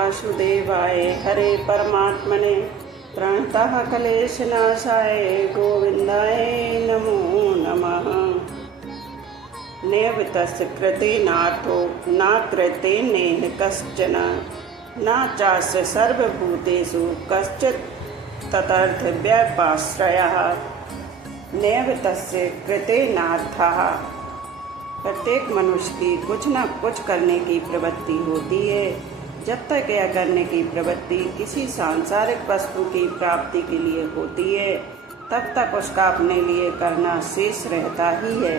वासुदेवाय हरे परमात्मने प्रणतः क्लेशनाशाय गोविन्दाय नमो नमः। नैव तस्य कृते नार्थो न कृते नेह कश्चन न चास्य सर्वभूतेषु कश्चित् तदर्थ व्यपाश्रयः। नैव तस्य कृते नार्थः। प्रत्येक मनुष्य की कुछ न कुछ करने की प्रवृत्ति होती है। जब तक यह करने की प्रवृत्ति किसी सांसारिक वस्तु की प्राप्ति के लिए होती है, तब तक उसका अपने लिए करना शेष रहता ही है।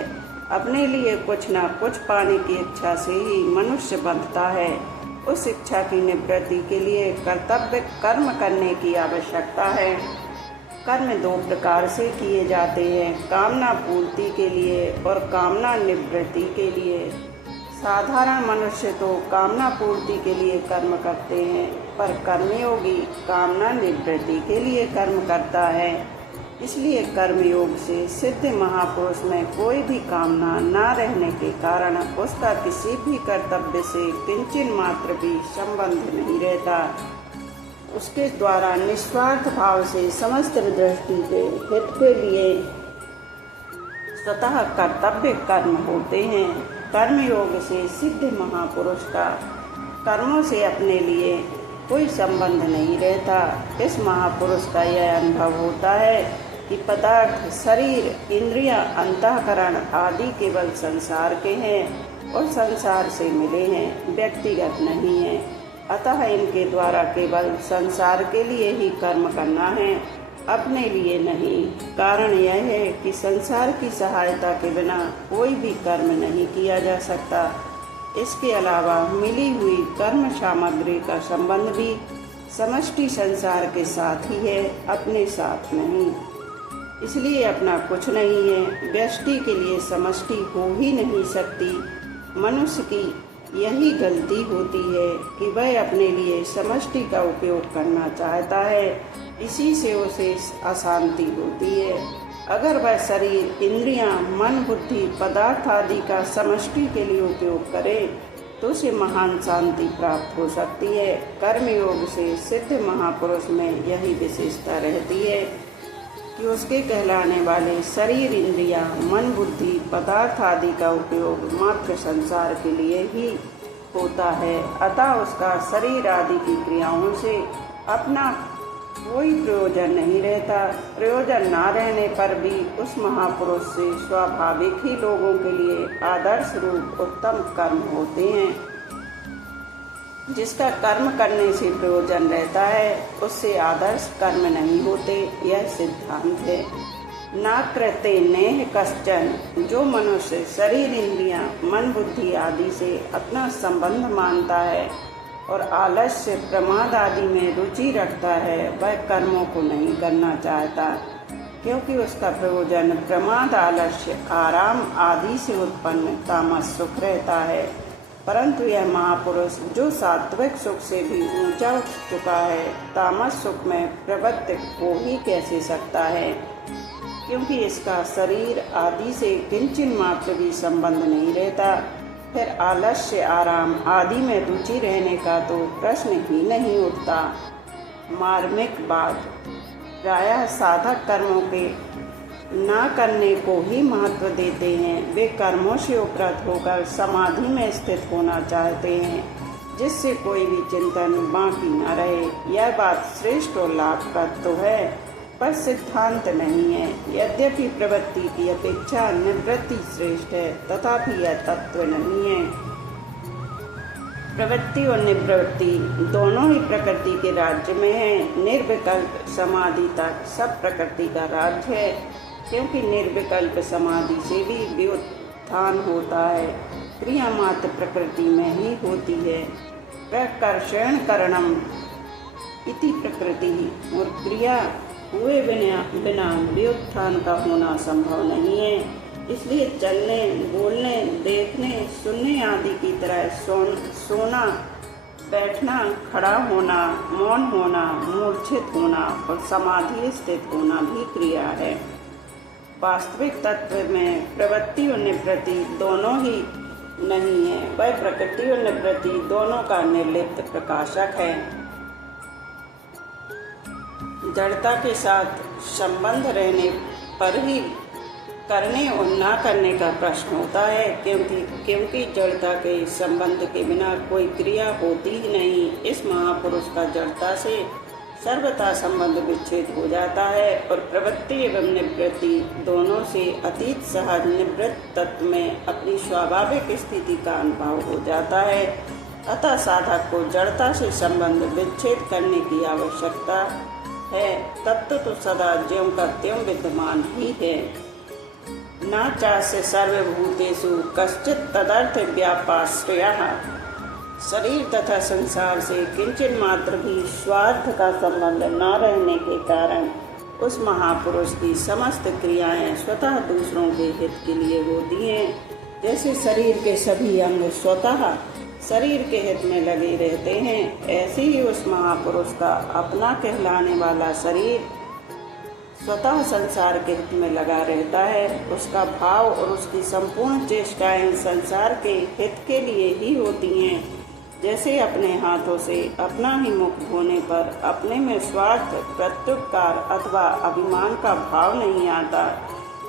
अपने लिए कुछ न कुछ पाने की इच्छा से ही मनुष्य बंधता है। उस इच्छा की निवृत्ति के लिए कर्तव्य कर्म करने की आवश्यकता है। कर्म दो प्रकार से किए जाते हैं, कामना पूर्ति के लिए और कामना निवृत्ति के लिए। साधारण मनुष्य तो कामना पूर्ति के लिए कर्म करते हैं, पर कर्मयोगी कामना निवृत्ति के लिए कर्म करता है। इसलिए कर्मयोग से सिद्ध महापुरुष में कोई भी कामना न रहने के कारण उसका किसी भी कर्तव्य से किंचन मात्र भी संबंध नहीं रहता। उसके द्वारा निस्वार्थ भाव से समस्त दृष्टि के हित के लिए स्वतः कर्तव्य कर्म होते हैं। कर्मयोग से सिद्ध महापुरुष का कर्मों से अपने लिए कोई संबंध नहीं रहता। इस महापुरुष का यह अनुभव होता है कि पदार्थ, शरीर, इंद्रियां, अंतःकरण आदि केवल संसार के हैं और संसार से मिले हैं, व्यक्तिगत नहीं है। अतः इनके द्वारा केवल संसार के लिए ही कर्म करना है, अपने लिए नहीं। कारण यह है कि संसार की सहायता के बिना कोई भी कर्म नहीं किया जा सकता। इसके अलावा मिली हुई कर्म सामग्री का संबंध भी समष्टि संसार के साथ ही है, अपने साथ नहीं। इसलिए अपना कुछ नहीं है, व्यष्टि के लिए समष्टि हो ही नहीं सकती। मनुष्य की यही गलती होती है कि वह अपने लिए समष्टि का उपयोग करना चाहता है, इसी से उसे अशांति होती है। अगर वह शरीर, इंद्रियां, मन, बुद्धि, पदार्थ आदि का समष्टि के लिए उपयोग करे तो उसे महान शांति प्राप्त हो सकती है। कर्मयोग से सिद्ध महापुरुष में यही विशेषता रहती है कि उसके कहलाने वाले शरीर, इंद्रियां, मन, बुद्धि, पदार्थ आदि का उपयोग मात्र संसार के लिए ही होता है। अतः उसका शरीर आदि की क्रियाओं से अपना कोई प्रयोजन नहीं रहता। प्रयोजन न रहने पर भी उस महापुरुष से स्वाभाविक ही लोगों के लिए आदर्श रूप उत्तम कर्म होते हैं। जिसका कर्म करने से प्रयोजन रहता है, उससे आदर्श कर्म नहीं होते, यह सिद्धांत है। न कृते नेह कश्चन। जो मनुष्य शरीर, इंद्रियां, मन, बुद्धि आदि से अपना संबंध मानता है और आलस्य, प्रमाद आदि में रुचि रखता है, वह कर्मों को नहीं करना चाहता, क्योंकि उसका प्रयोजन प्रमाद, आलस्य, आराम आदि से उत्पन्न तामस सुख रहता है। परंतु यह महापुरुष जो सात्विक सुख से भी ऊंचा उठ चुका है, तामस सुख में प्रवृत्त हो ही कैसे सकता है, क्योंकि इसका शरीर आदि से किंचन मात्र भी संबंध नहीं रहता। फिर आलस्य, आराम आदि में रुचि रहने का तो प्रश्न ही नहीं उठता। मार्मिक बात, प्रायः साधक कर्मों के न करने को ही महत्व देते हैं। वे कर्मों से उपरत होकर समाधि में स्थित होना चाहते हैं, जिससे कोई भी चिंतन बाकी न रहे। यह बात श्रेष्ठ और लाभप्रद तो है, पर सिद्धांत नहीं है। यद्यपि प्रवृत्ति की अपेक्षा निवृत्ति श्रेष्ठ है, तथापि यह तत्व नहीं है। प्रवृत्ति और निवृत्ति दोनों ही प्रकृति के राज्य में है। निर्विकल्प समाधि तक सब प्रकृति का राज्य है, क्योंकि निर्विकल्प समाधि से भी व्युत्थान होता है। क्रिया मात्र प्रकृति में ही होती है। प्रकर्षण करणम इति प्रकृति, और क्रिया हुए बिना व्युत्थान का होना संभव नहीं है। इसलिए चलने, बोलने, देखने, सुनने आदि की तरह सोना, बैठना, खड़ा होना, मौन होना, मूर्छित होना और समाधि स्थित होना भी क्रिया है। वास्तविक तत्व में प्रवृत्ति और निवृत्ति दोनों ही नहीं है। वह प्रकृति और निवृत्ति दोनों का निर्लिप्त प्रकाशक है। जड़ता के साथ संबंध रहने पर ही करने और ना करने का प्रश्न होता है, क्योंकि जड़ता के संबंध के बिना कोई क्रिया होती ही नहीं। इस महापुरुष का जड़ता से सर्वथा संबंध विच्छेद हो जाता है और प्रवृत्ति एवं निवृत्ति दोनों से अतीत सहज निवृत्त तत्व में अपनी स्वाभाविक स्थिति का अनुभव हो जाता है। अतः साधक को जड़ता से संबंध विच्छेद करने की आवश्यकता है। तत्व तो सदा ज्यों का त्यों विद्यमान ही है। न चास्य सर्वभूतेषु कश्चित् तदर्थ व्यापाश्रयः। शरीर तथा संसार से किंचन मात्र भी स्वार्थ का संबंध न रहने के कारण उस महापुरुष की समस्त क्रियाएं स्वतः दूसरों के हित के लिए होती हैं। जैसे शरीर के सभी अंग स्वतः शरीर के हित में लगे रहते हैं, ऐसे ही उस महापुरुष का अपना कहलाने वाला शरीर स्वतः संसार के हित में लगा रहता है। उसका भाव और उसकी संपूर्ण चेष्टाएं संसार के हित के लिए ही होती हैं। जैसे अपने हाथों से अपना ही मुख धोने पर अपने में स्वार्थ, प्रत्युपकार अथवा अभिमान का भाव नहीं आता,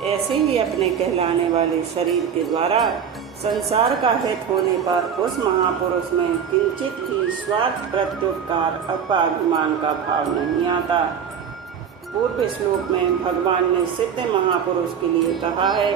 ऐसे ही अपने कहलाने वाले शरीर के द्वारा संसार का हित होने पर उस महापुरुष में किंचित भी स्वार्थ, प्रत्युपकार अथवा अभिमान का भाव नहीं आता। पूर्व श्लोक में भगवान ने सिद्ध महापुरुष के लिए कहा है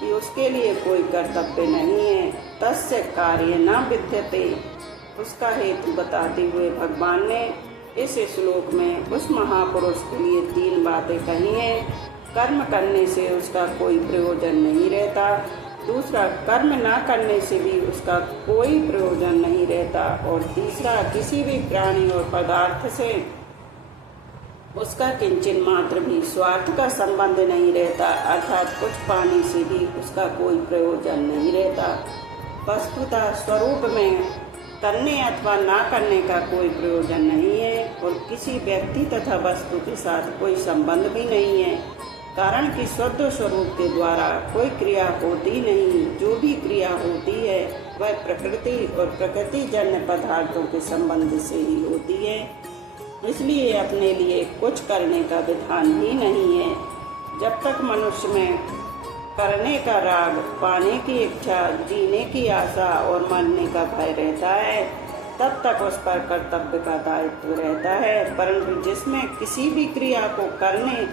कि उसके लिए कोई कर्तव्य नहीं है। तस्य कार्य न विद्यते, उसका हेतु बताते हुए भगवान ने इस श्लोक में उस महापुरुष के लिए 3 बातें कही हैं। कर्म करने से उसका कोई प्रयोजन नहीं रहता। दूसरा, कर्म ना करने से भी उसका कोई प्रयोजन नहीं रहता। और तीसरा, किसी भी प्राणी और पदार्थ से उसका किंचन मात्र भी स्वार्थ का संबंध नहीं रहता, अर्थात कुछ पाने से भी उसका कोई प्रयोजन नहीं रहता। वस्तुतः स्वरूप में करने अथवा ना करने का कोई प्रयोजन नहीं है और किसी व्यक्ति तथा वस्तु के साथ कोई संबंध भी नहीं है, कारण कि शुद्ध स्वरूप के द्वारा कोई क्रिया होती नहीं। जो भी क्रिया होती है वह प्रकृति और प्रकृति जन्य पदार्थों के संबंध से ही होती है। इसलिए अपने लिए कुछ करने का विधान ही नहीं है। जब तक मनुष्य में करने का राग, पाने की इच्छा, जीने की आशा और मरने का भय रहता है, तब तक उस पर कर्तव्य का दायित्व रहता है। परंतु जिसमें किसी भी क्रिया को करने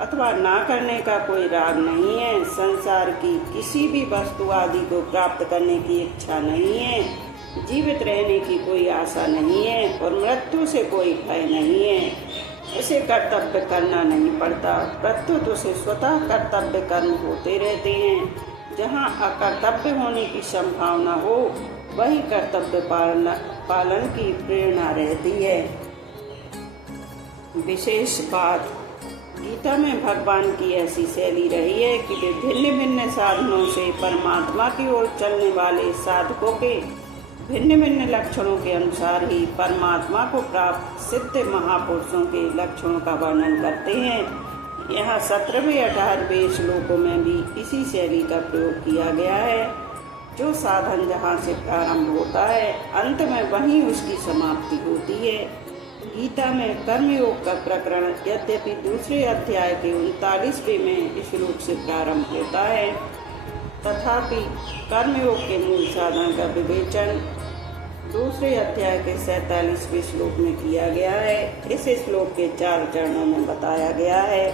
अथवा ना करने का कोई राग नहीं है, संसार की किसी भी वस्तु आदि को प्राप्त करने की इच्छा नहीं है, जीवित रहने की कोई आशा नहीं है और मृत्यु से कोई भय नहीं है, उसे कर्तव्य करना नहीं पड़ता। प्रत्युत उसे स्वतः कर्तव्य कर्म होते रहते हैं। जहाँ अकर्तव्य होने की संभावना हो वही कर्तव्य पालन की प्रेरणा रहती है। विशेष बात, गीता में भगवान की ऐसी शैली रही है कि वे भिन्न भिन्न साधनों से परमात्मा की ओर चलने वाले साधकों के भिन्न भिन्न लक्षणों के अनुसार ही परमात्मा को प्राप्त सिद्ध महापुरुषों के लक्षणों का वर्णन करते हैं। यहाँ 17वें 18वें श्लोकों में भी इसी शैली का प्रयोग किया गया है। जो साधन जहाँ से प्रारंभ होता है, अंत में वहीं उसकी समाप्ति होती है। गीता में कर्मयोग का प्रकरण यद्यपि दूसरे अध्याय के 39वें में श्लोक से प्रारंभ होता है, तथापि कर्मयोग के मूल साधन का विवेचन दूसरे अध्याय के 47वें श्लोक में किया गया है। इस श्लोक के 4 चरणों में बताया गया है,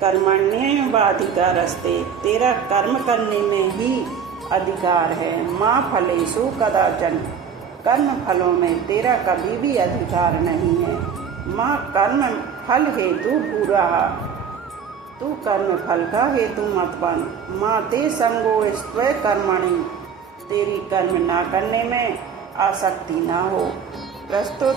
कर्मण्येवाधिकारस्ते, तेरा कर्म करने में ही अधिकार है। माँ फलेषु कदाचन, कर्म फलों में तेरा कभी भी अधिकार नहीं है। माँ कर्म फल हेतु भूरा, तू कर्म फल का हेतु मत बन। माँ ते संगो स्त्वय कर्मणि, तेरी कर्म ना करने में आसक्ति ना हो। प्रस्तुत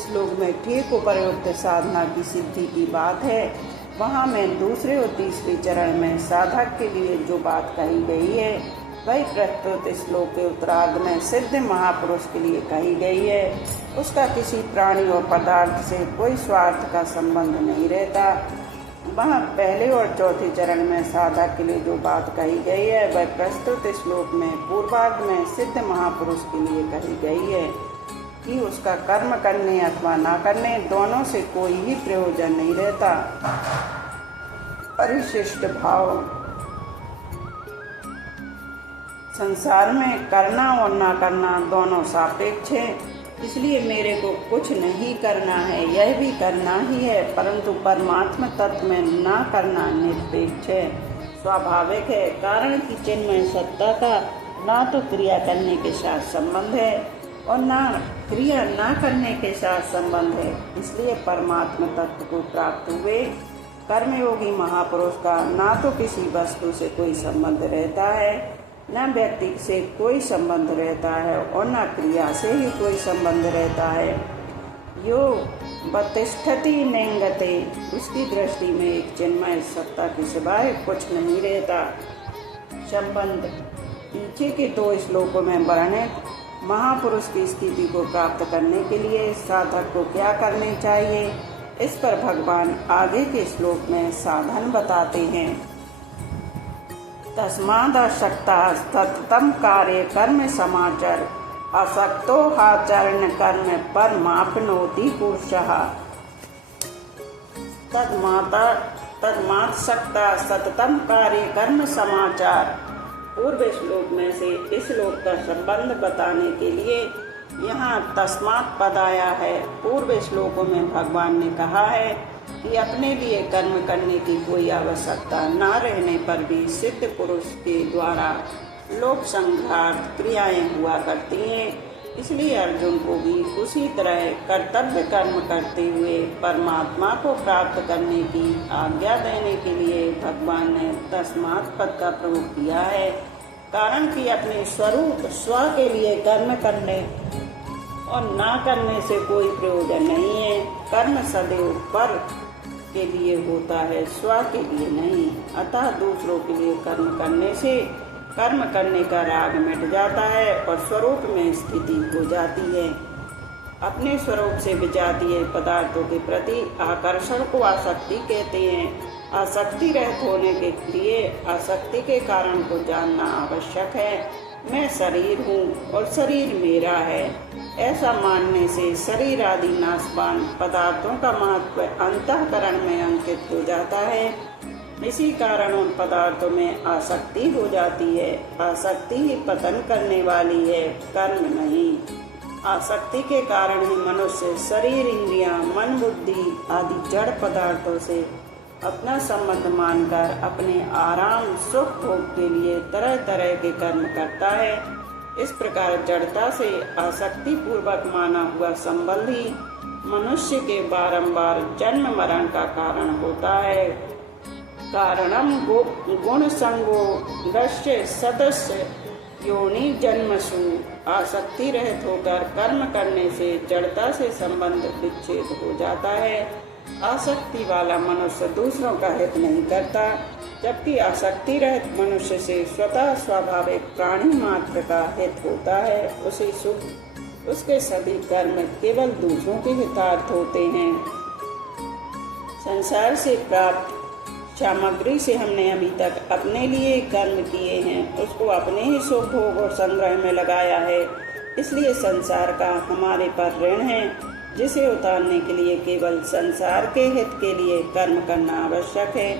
श्लोक में ठीक उपर्युक्त साधना की सिद्धि की बात है। वहाँ में दूसरे और तीसरे चरण में साधक के लिए जो बात कही गई है वही प्रस्तुत श्लोक के उत्तरार्ध में सिद्ध महापुरुष के लिए कही गई है। उसका किसी प्राणी और पदार्थ से कोई स्वार्थ का संबंध नहीं रहता। वहाँ पहले और चौथे चरण में साधक के लिए जो बात कही गई है वह प्रस्तुत श्लोक में पूर्वार्ध में सिद्ध महापुरुष के लिए कही गई है कि उसका कर्म करने अथवा ना करने दोनों से कोई ही प्रयोजन नहीं रहता। परिशिष्ट भाव। संसार में करना और ना करना दोनों सापेक्ष है, इसलिए मेरे को कुछ नहीं करना है, यह भी करना ही है, परंतु परमात्मा तत्व में ना करना निरपेक्ष है, स्वाभाविक है। कारण कि चिन्मय सत्ता का ना तो क्रिया करने के साथ संबंध है और ना क्रिया ना करने के साथ संबंध है, इसलिए परमात्मा तत्व को प्राप्त हुए कर्मयोगी महापुरुष का ना तो किसी वस्तु से कोई संबंध रहता है, न व्यक्ति से कोई संबंध रहता है और न क्रिया से ही कोई संबंध रहता है। यो बतिष्ठति नेंगते, उसकी दृष्टि में एक चिन्मय सत्ता के सिवाय कुछ नहीं रहता। संबंध। पीछे के 2 श्लोकों में वर्णित महापुरुष की स्थिति को प्राप्त करने के लिए साधक को क्या करने चाहिए, इस पर भगवान आगे के श्लोक में साधन बताते हैं। तस्मादशक्ता सततम कार्य कर्म समाचर, असक्तो आचरण कर्म परमाप्नोति पुरुषः। तस्मात् सक्ता सततम कार्य कर्म समाचार। पूर्व श्लोक में से इस श्लोक का संबंध बताने के लिए यहाँ तस्मात् पद आया है। पूर्व श्लोकों में भगवान ने कहा है कि अपने लिए कर्म करने की कोई आवश्यकता न रहने पर भी सिद्ध पुरुष के द्वारा लोक संघात क्रियाएं हुआ करती हैं, इसलिए अर्जुन को भी उसी तरह कर्तव्य कर्म करते हुए परमात्मा को प्राप्त करने की आज्ञा देने के लिए भगवान ने तस्मात् पद का प्रयोग किया है। कारण कि अपने स्वरूप स्व के लिए कर्म करने और ना करने से कोई प्रयोजन नहीं है। कर्म सदैव पर के लिए होता है, स्व के लिए नहीं। अतः दूसरों के लिए कर्म करने से कर्म करने का राग मिट जाता है और स्वरूप में स्थिति हो जाती है। अपने स्वरूप से विजातीय पदार्थों के प्रति आकर्षण को आसक्ति कहते हैं। आसक्ति रहित होने के लिए आसक्ति के कारण को जानना आवश्यक है। मैं शरीर हूँ और शरीर मेरा है, ऐसा मानने से शरीर आदि नाशवान पदार्थों का महत्व अंतःकरण में अंकित हो जाता है। इसी कारण उन पदार्थों में आसक्ति हो जाती है। आसक्ति ही पतन करने वाली है, कर्म नहीं। आसक्ति के कारण ही मनुष्य शरीर, इंद्रियां, मन, बुद्धि आदि जड़ पदार्थों से अपना संबंध मानकर अपने आराम सुख भोग के लिए तरह तरह के कर्म करता है। इस प्रकार जड़ता से आसक्ति पूर्वक माना हुआ संबंध ही मनुष्य के बारंबार जन्म मरण का कारण होता है। कारणम गुण संगो दृश्य सदस्य योनि जन्मसु। आसक्ति रहित होकर कर्म करने से जड़ता से संबंध विच्छेद हो जाता है। आसक्ति वाला मनुष्य दूसरों का हित नहीं करता, जबकि आसक्ति रहित मनुष्य से स्वतः स्वाभाविक प्राणी मात्र का हित होता है। उसे सुख, उसके सभी कर्म केवल दूसरों के हितार्थ होते हैं। संसार से प्राप्त सामग्री से हमने अभी तक अपने लिए कर्म किए हैं, उसको अपने ही सुख भोग और संग्रह में लगाया है। इसलिए संसार का हमारे पर ऋण है, जिसे उतारने के लिए केवल संसार के हित के लिए कर्म करना आवश्यक है।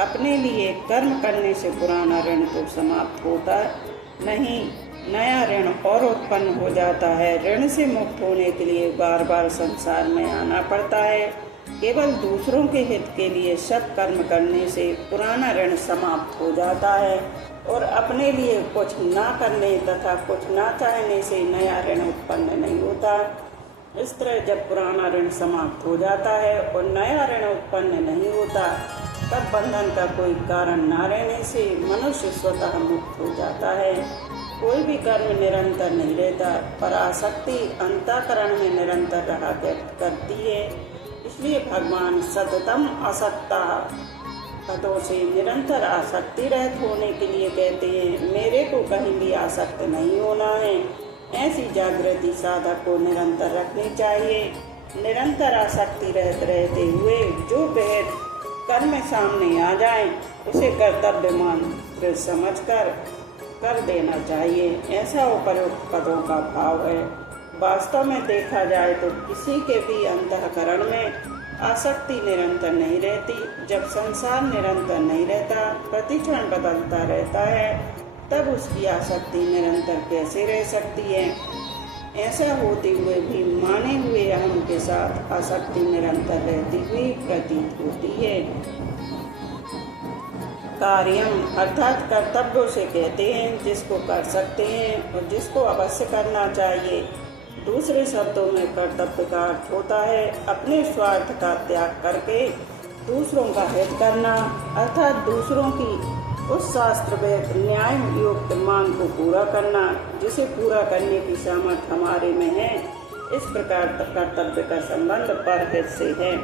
अपने लिए कर्म करने से पुराना ऋण तो समाप्त होता नहीं, नया ऋण और उत्पन्न हो जाता है। ऋण से मुक्त होने के लिए बार बार संसार में आना पड़ता है। केवल दूसरों के हित के लिए सब कर्म करने से पुराना ऋण समाप्त हो जाता है और अपने लिए कुछ ना करने तथा कुछ ना चाहने से नया ऋण उत्पन्न नहीं होता। इस तरह जब पुराना ऋण समाप्त हो जाता है और नया ऋण उत्पन्न नहीं होता, तब बंधन का कोई कारण न रहने से मनुष्य स्वतः मुक्त हो जाता है। कोई भी कर्म निरंतर नहीं रहता, पर आसक्ति अंतःकरण में निरंतर रहा करती है। इसलिए भगवान सततम असक्ता पदों से निरंतर आसक्ति रहित होने के लिए कहते हैं। मेरे को कहीं भी आसक्त नहीं होना है। ऐसी जागृति साधक को निरंतर रखनी चाहिए। निरंतर आसक्ति रहित रहते हुए जो भेद कर्म सामने आ जाए उसे कर्तव्य मात्र समझकर कर देना चाहिए। ऐसा उपयुक्त पदों का भाव है। वास्तव में देखा जाए तो किसी के भी अंतःकरण में आसक्ति निरंतर नहीं रहती। जब संसार निरंतर नहीं रहता, प्रतिक्षण बदलता रहता है, तब उसकी आसक्ति निरंतर कैसे रह सकती है? ऐसा होते हुए भी माने हुए अहम के साथ आसक्ति निरंतर रहती हुई प्रतीत होती है। कार्यम अर्थात कर्तव्य उसे कहते हैं जिसको कर सकते हैं और जिसको अवश्य करना चाहिए। दूसरे शब्दों में कर्तव्य का अर्थ होता है अपने स्वार्थ का त्याग करके दूसरों का हित करना, अर्थात दूसरों की उस शास्त्रवैध न्याय युक्त मांग को पूरा करना जिसे पूरा करने की सामर्थ्य हमारे में है। इस प्रकार कर्तव्य का संबंध परहित से है।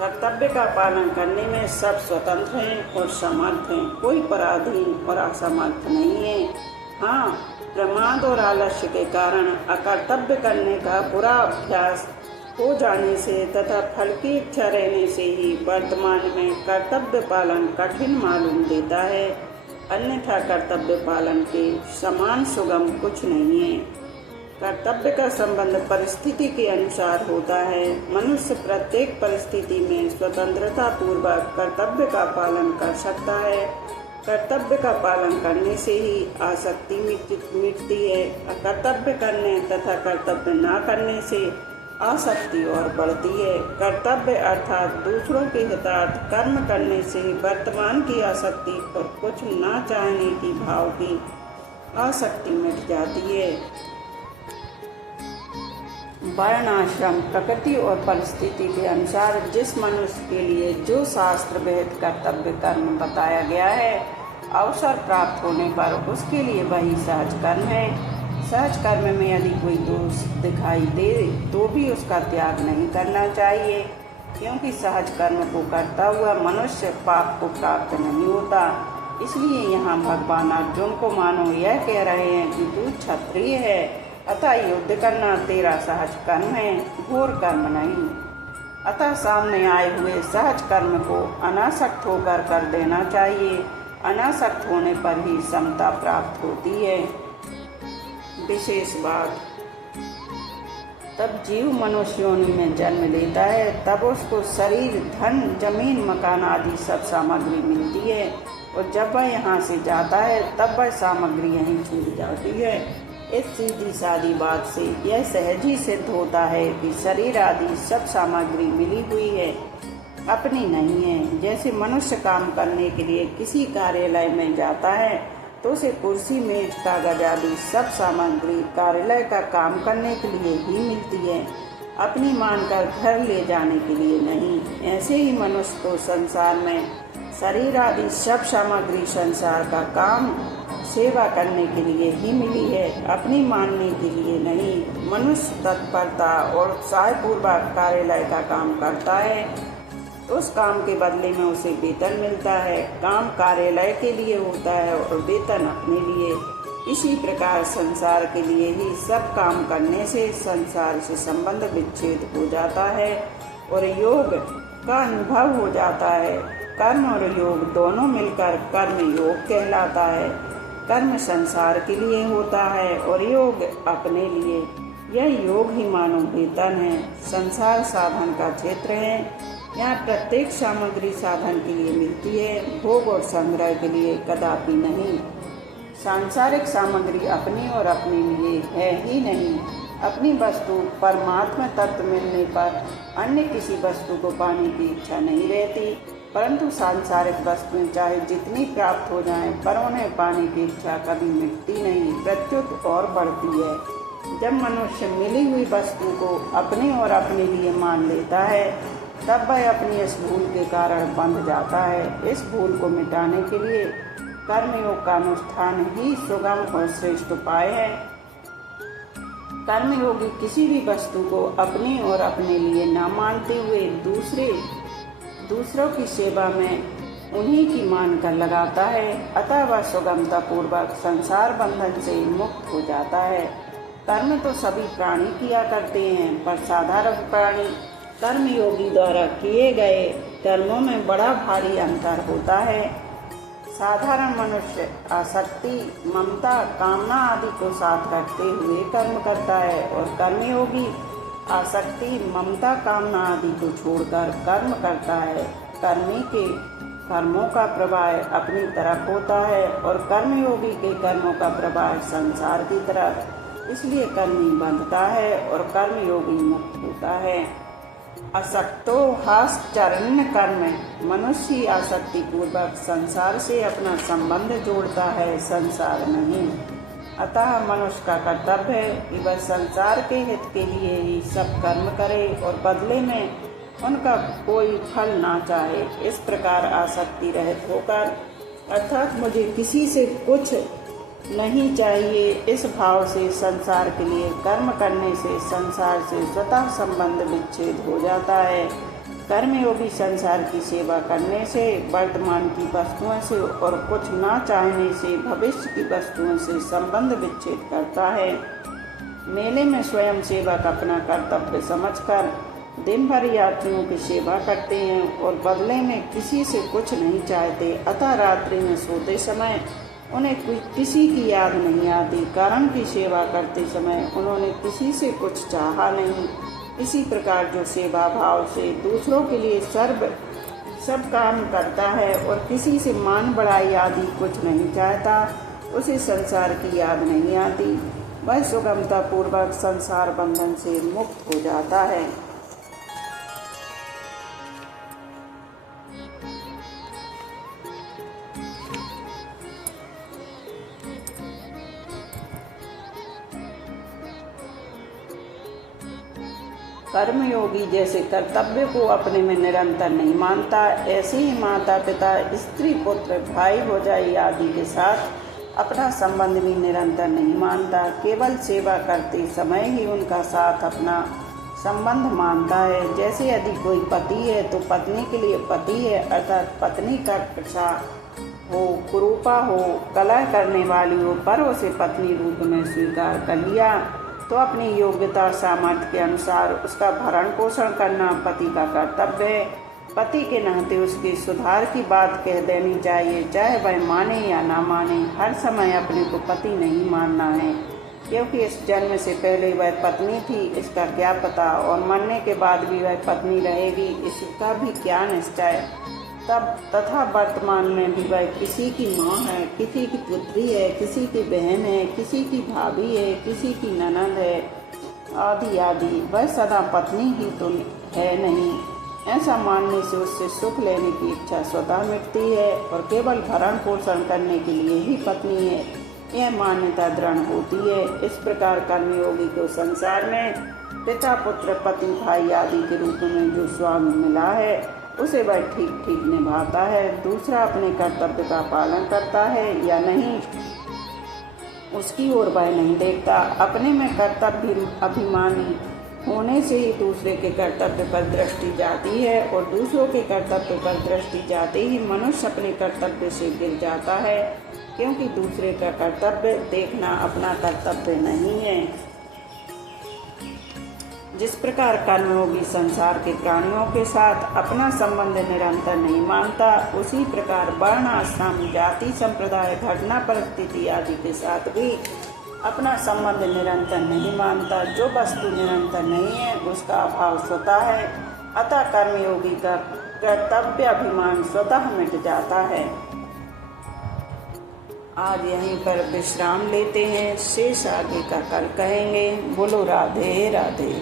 कर्तव्य का पालन करने में सब स्वतंत्र हैं और समर्थ हैं, कोई पराधीन और असमर्थ नहीं है। हाँ, प्रमाद और आलस्य के कारण अकर्तव्य करने का बुरा अभ्यास हो जाने से तथा फल की इच्छा रहने से ही वर्तमान में कर्तव्य पालन कठिन मालूम देता है, अन्यथा कर्तव्य पालन के समान सुगम कुछ नहीं है। कर्तव्य का संबंध परिस्थिति के अनुसार होता है। मनुष्य प्रत्येक परिस्थिति में स्वतंत्रता पूर्वक कर्तव्य का पालन कर सकता है। कर्तव्य का पालन करने से ही आसक्ति मिटती है। कर्तव्य करने तथा कर्तव्य न करने से आसक्ति और बढ़ती है। कर्तव्य अर्थात दूसरों के हितार्थ कर्म करने से वर्तमान की आसक्ति और कुछ न चाहने की भाव की आसक्ति मिट जाती है। वर्ण आश्रम प्रकृति और परिस्थिति के अनुसार जिस मनुष्य के लिए जो शास्त्र विहित कर्तव्य कर्म बताया गया है, अवसर प्राप्त होने पर उसके लिए वही सहज कर्म है। सहज कर्म में यदि कोई दोष दिखाई दे तो भी उसका त्याग नहीं करना चाहिए, क्योंकि सहज कर्म को करता हुआ मनुष्य पाप को प्राप्त नहीं होता। इसलिए यहाँ भगवान अर्जुन को मानो यह कह रहे हैं कि तू क्षत्रिय है, अतः युद्ध करना तेरा सहज कर्म है, घोर कर्म नहीं। अतः सामने आए हुए सहज कर्म को अनासक्त होकर कर देना चाहिए। अनासक्त होने पर ही समता प्राप्त होती है। विशेष बात, तब जीव मनुष्य योनि में जन्म लेता है, तब उसको शरीर, धन, जमीन, मकान आदि सब सामग्री मिलती है, और जब वह यहाँ से जाता है तब वह सामग्री यहीं छूट जाती है। इस सीधी सादी बात से यह सहज ही सिद्ध होता है कि शरीर आदि सब सामग्री मिली हुई है, अपनी नहीं है। जैसे मनुष्य काम करने के लिए किसी कार्यालय में जाता है तो उसे कुर्सी, मेज, कागज आदि सब सामग्री कार्यालय का काम करने के लिए ही मिलती है, अपनी मानकर घर ले जाने के लिए नहीं। ऐसे ही मनुष्य को संसार में शरीर आदि सब सामग्री संसार का काम, सेवा करने के लिए ही मिली है, अपनी मानने के लिए नहीं। मनुष्य तत्परता और उत्साहपूर्वक कार्यालय का काम करता है, उस काम के बदले में उसे वेतन मिलता है। काम कार्यालय के लिए होता है और वेतन अपने लिए। इसी प्रकार संसार के लिए ही सब काम करने से संसार से संबंध विच्छेद हो जाता है और योग का अनुभव हो जाता है। कर्म और योग दोनों मिलकर कर्म योग कहलाता है। कर्म संसार के लिए होता है और योग अपने लिए। यह योग ही मानो वेतन है। संसार साधन का क्षेत्र है। यहाँ प्रत्येक सामग्री साधन के लिए मिलती है, भोग और संग्रह के लिए कदापि नहीं। सांसारिक सामग्री अपनी और अपने लिए है ही नहीं। अपनी वस्तु परमात्मा तत्व मिलने पर अन्य किसी वस्तु को पाने की इच्छा नहीं रहती, परंतु सांसारिक वस्तुएं चाहे जितनी प्राप्त हो जाएं, पर उन्हें पाने की इच्छा कभी मिटती नहीं, प्रत्युत और बढ़ती है। जब मनुष्य मिली हुई वस्तु को अपने और अपने लिए मान लेता है, तब वह अपनी इस भूल के कारण बंध जाता है। इस भूल को मिटाने के लिए कर्मयोग का अनुष्ठान ही सुगम और श्रेष्ठ उपाय है। कर्मयोगी किसी भी वस्तु को अपनी और अपने लिए न मानते हुए दूसरों की सेवा में उन्हीं की मानकर लगाता है, अतः वह सुगमता पूर्वक संसार बंधन से मुक्त हो जाता है। कर्म तो सभी प्राणी किया करते हैं, पर साधारण प्राणी कर्मयोगी द्वारा किए गए धर्मों में बड़ा भारी अंतर होता है। साधारण मनुष्य आसक्ति, ममता, कामना आदि को साथ रखते हुए कर्म करता है और कर्मयोगी आसक्ति, ममता, कामना आदि को छोड़कर कर्म करता है। कर्मी के कर्मों का प्रवाह अपनी तरफ होता है और कर्मयोगी के कर्मों का प्रवाह संसार की तरफ। इसलिए कर्मी बंधता है और कर्मयोगी मुक्त होता है। असक्तो हाश्चर्य कर्म, मनुष्य आसक्ति पूर्वक संसार से अपना संबंध जोड़ता है, संसार नहीं। अतः मनुष्य का कर्तव्य है कि वह संसार के हित के लिए ही सब कर्म करे और बदले में उनका कोई फल ना चाहे। इस प्रकार आसक्ति रहित होकर अर्थात मुझे किसी से कुछ नहीं चाहिए, इस भाव से संसार के लिए कर्म करने से संसार से स्वतः संबंध विच्छेद हो जाता है। कर्मयोगी संसार की सेवा करने से, वर्तमान की वस्तुओं से और कुछ ना चाहने से भविष्य की वस्तुओं से संबंध विच्छेद करता है। मेले में स्वयं सेवक अपना कर्तव्य समझकर दिन भर यात्रियों की सेवा करते हैं और बदले में किसी से कुछ नहीं चाहते। अतः रात्रि में सोते समय उन्हें किसी की याद नहीं आती, कारण की सेवा करते समय उन्होंने किसी से कुछ चाहा नहीं। इसी प्रकार जो सेवा भाव से दूसरों के लिए सब काम करता है और किसी से मान बढ़ाई आदि कुछ नहीं चाहता, उसे संसार की याद नहीं आती। वह सुगमता पूर्वक संसार बंधन से मुक्त हो जाता है। कर्मयोगी जैसे कर्तव्य को अपने में निरंतर नहीं मानता, ऐसे ही माता पिता, स्त्री, पुत्र, भाई, भौजाई आदि के साथ अपना संबंध भी निरंतर नहीं मानता। केवल सेवा करते समय ही उनका साथ अपना संबंध मानता है। जैसे यदि कोई पति है तो पत्नी के लिए पति है, अर्थात पत्नी का कृषा हो, कुरूपा हो, कलह करने वाली हो, पर उसे पत्नी रूप में स्वीकार कर लिया तो अपनी योग्यता सामर्थ्य के अनुसार उसका भरण पोषण करना पति का कर्तव्य है। पति के नाते उसके सुधार की बात कह देनी चाहिए, चाहे वह माने या ना माने। हर समय अपने को पति नहीं मानना है, क्योंकि इस जन्म से पहले वह पत्नी थी, इसका क्या पता, और मरने के बाद भी वह पत्नी रहेगी, इसका भी क्या निश्चय। तब तथा वर्तमान में भी वह किसी की माँ है, किसी की पुत्री है, किसी की बहन है, किसी की भाभी है, किसी की ननद है आदि आदि। वह सदा पत्नी ही तो है नहीं। ऐसा मानने से उससे सुख लेने की इच्छा स्वतः मिटती है और केवल भरण पोषण करने के लिए ही पत्नी है, यह मान्यता दृढ़ होती है। इस प्रकार कर्मयोगी को संसार में पिता, पुत्र, पति, भाई आदि के रूप में जो स्वामी मिला है उसे वह ठीक ठीक निभाता है। दूसरा अपने कर्तव्य का पालन करता है या नहीं, उसकी ओर वह नहीं देखता। अपने में कर्तव्य अभिमानी होने से ही दूसरे के कर्तव्य पर दृष्टि जाती है और दूसरों के कर्तव्य पर दृष्टि जाते ही मनुष्य अपने कर्तव्य से गिर जाता है, क्योंकि दूसरे का कर्तव्य देखना अपना कर्तव्य नहीं है। जिस प्रकार कर्मयोगी संसार के प्राणियों के साथ अपना संबंध निरंतर नहीं मानता, उसी प्रकार वर्ण, आश्रम, जाति, संप्रदाय, घटना, परिस्थिति आदि के साथ भी अपना संबंध निरंतर नहीं मानता। जो वस्तु निरंतर नहीं है उसका अभाव स्वतः है। अतः कर्मयोगी का कर्तव्य अभिमान स्वतः मिट जाता है। आज यहीं पर विश्राम लेते हैं, शेष आगे का कल कहेंगे। बोलो राधे राधे।